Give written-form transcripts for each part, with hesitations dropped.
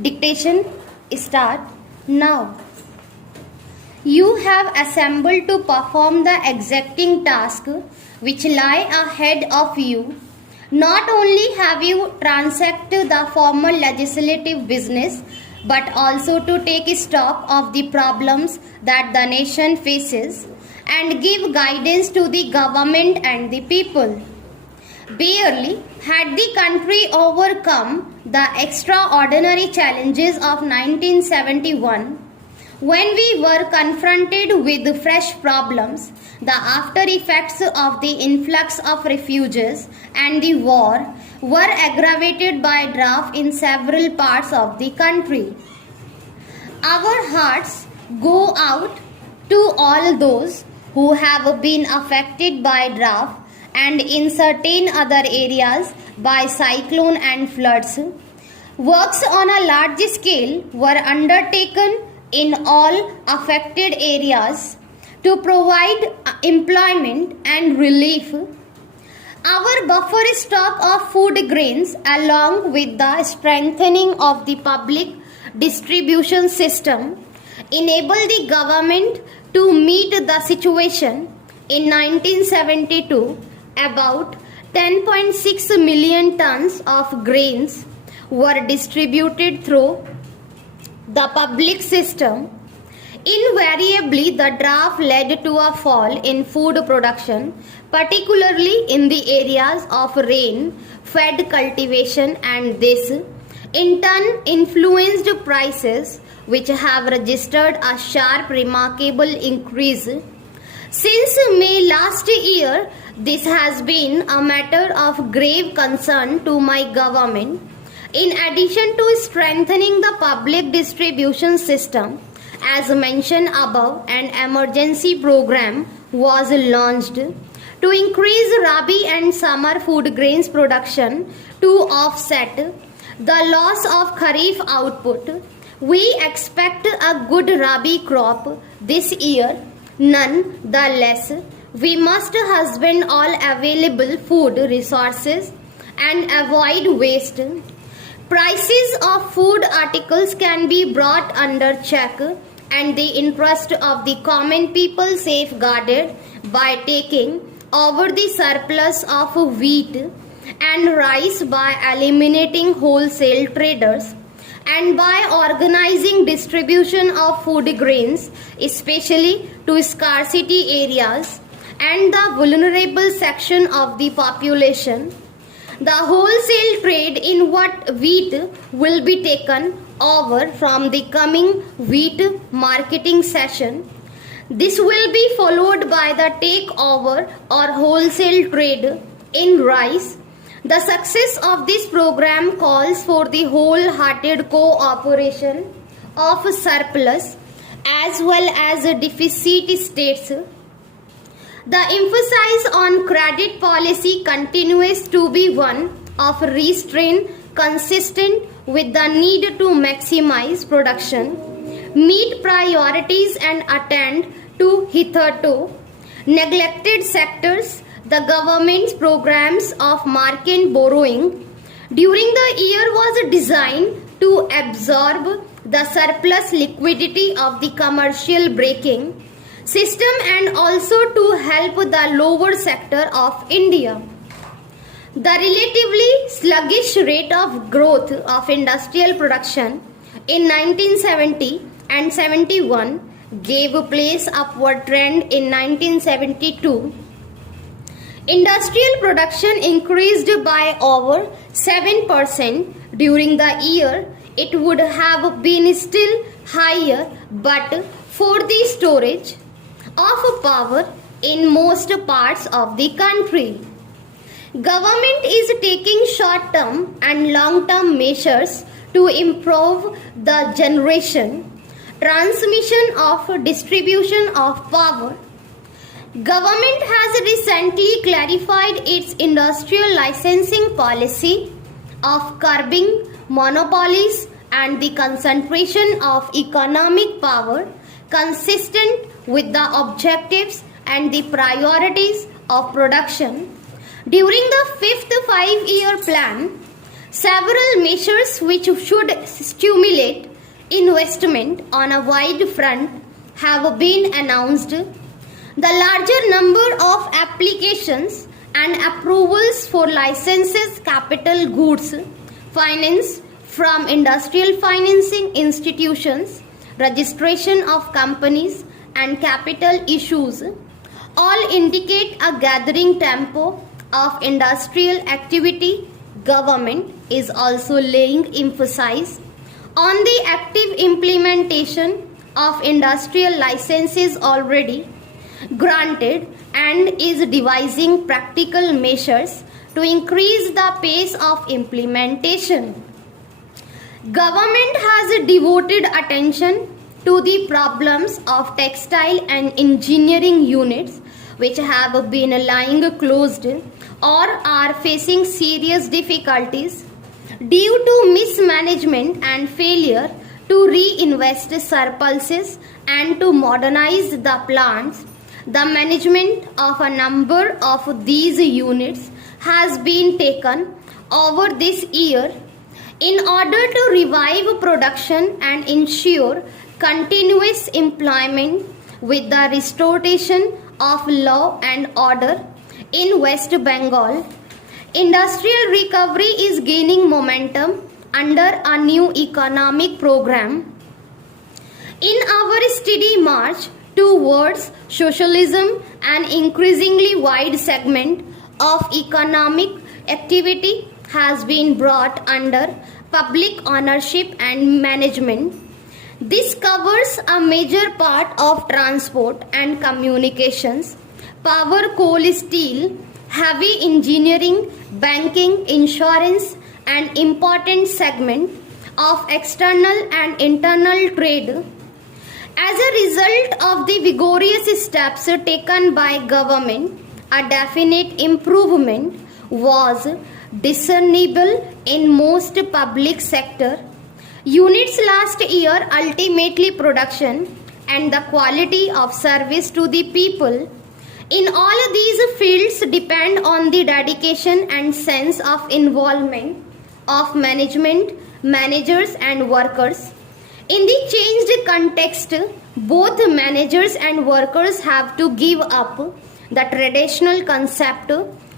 Dictation start now. You have assembled to perform the exacting task which lie ahead of you. Not only have you transacted the formal legislative business, but also to take stock of the problems that the nation faces and give guidance to the government and the people. Barely had the country overcome the extraordinary challenges of 1971 when we were confronted with fresh problems, the after effects of the influx of refugees and the war were aggravated by drought in several parts of the country. Our hearts go out to all those who have been affected by drought and in certain other areas by cyclone and floods. Works on a large scale were undertaken in all affected areas to provide employment and relief. Our buffer stock of food grains, along with the strengthening of the public distribution system, enabled the government to meet the situation. In 1972, about 10.6 million tons of grains were distributed through the public system. Invariably, the drought led to a fall in food production, particularly in the areas of rain-fed cultivation, and this, in turn, influenced prices, which have registered a sharp, remarkable increase. Since May last year, this has been a matter of grave concern to my government. In addition to strengthening the public distribution system, as mentioned above, an emergency program was launched to increase Rabi and summer food grains production to offset the loss of Kharif output. We expect a good Rabi crop this year. Nonetheless, we must husband all available food resources and avoid waste. Prices of food articles can be brought under check and the interest of the common people safeguarded by taking over the surplus of wheat and rice by eliminating wholesale traders and by organizing distribution of food grains, especially to scarcity areas and the vulnerable section of the population. The wholesale trade in wheat will be taken over from the coming wheat marketing session. This will be followed by the takeover or wholesale trade in rice. The success of this program calls for the wholehearted cooperation of surplus as well as deficit states. The emphasis on credit policy continues to be one of restraint consistent with the need to maximize production, meet priorities and attend to hitherto neglected sectors. The government's programs of market borrowing during the year was designed to absorb the surplus liquidity of the commercial banking system and also to help the lower sector of India. The relatively sluggish rate of growth of industrial production in 1970 and 71 gave place upward trend in 1972. Industrial production increased by over 7% during the year. It would have been still higher but for the storage of power in most parts of the country. Government is taking short-term and long-term measures to improve the generation, transmission of distribution of power. Government has recently clarified its industrial licensing policy of curbing monopolies and the concentration of economic power consistent with the objectives and the priorities of production. During the fifth five-year plan, Several measures which should stimulate investment on a wide front have been announced. The larger number of applications and approvals for licenses, capital goods, finance from industrial financing institutions, registration of companies and capital issues all indicate a gathering tempo of industrial activity. Government is also laying emphasis on the active implementation of industrial licenses already granted and is devising practical measures to increase the pace of implementation. Government has devoted attention to the problems of textile and engineering units which have been lying closed or are facing serious difficulties due to mismanagement and failure to reinvest surpluses and to modernize the plants. The management of a number of these units has been taken over this year in order to revive production and ensure continuous employment with the restoration of law and order in West Bengal. Industrial recovery is gaining momentum under a new economic program. In our steady march towards socialism, an increasingly wide segment of economic activity has been brought under public ownership and management. This covers a major part of transport and communications, power, coal, steel, heavy engineering, banking, insurance, and important segment of external and internal trade. As a result of the vigorous steps taken by government, a definite improvement was discernible in most public sector units last year. Ultimately, production and the quality of service to the people in all these fields depend on the dedication and sense of involvement of management, managers and workers. In the changed context, both managers and workers have to give up the traditional concept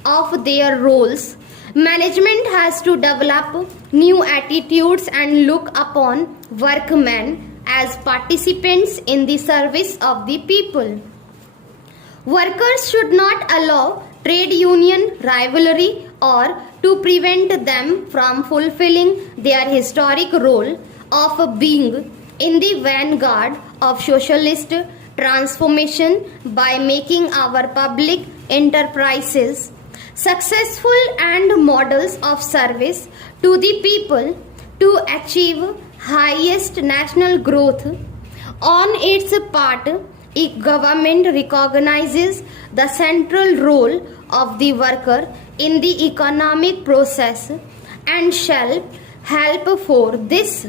of their roles. Management has to develop new attitudes and look upon workmen as participants in the service of the people. Workers should not allow trade union rivalry or to prevent them from fulfilling their historic role of being in the vanguard of socialist transformation by making our public enterprises successful and models of service to the people to achieve highest national growth. On its part, government recognizes the central role of the worker in the economic process and shall help for this.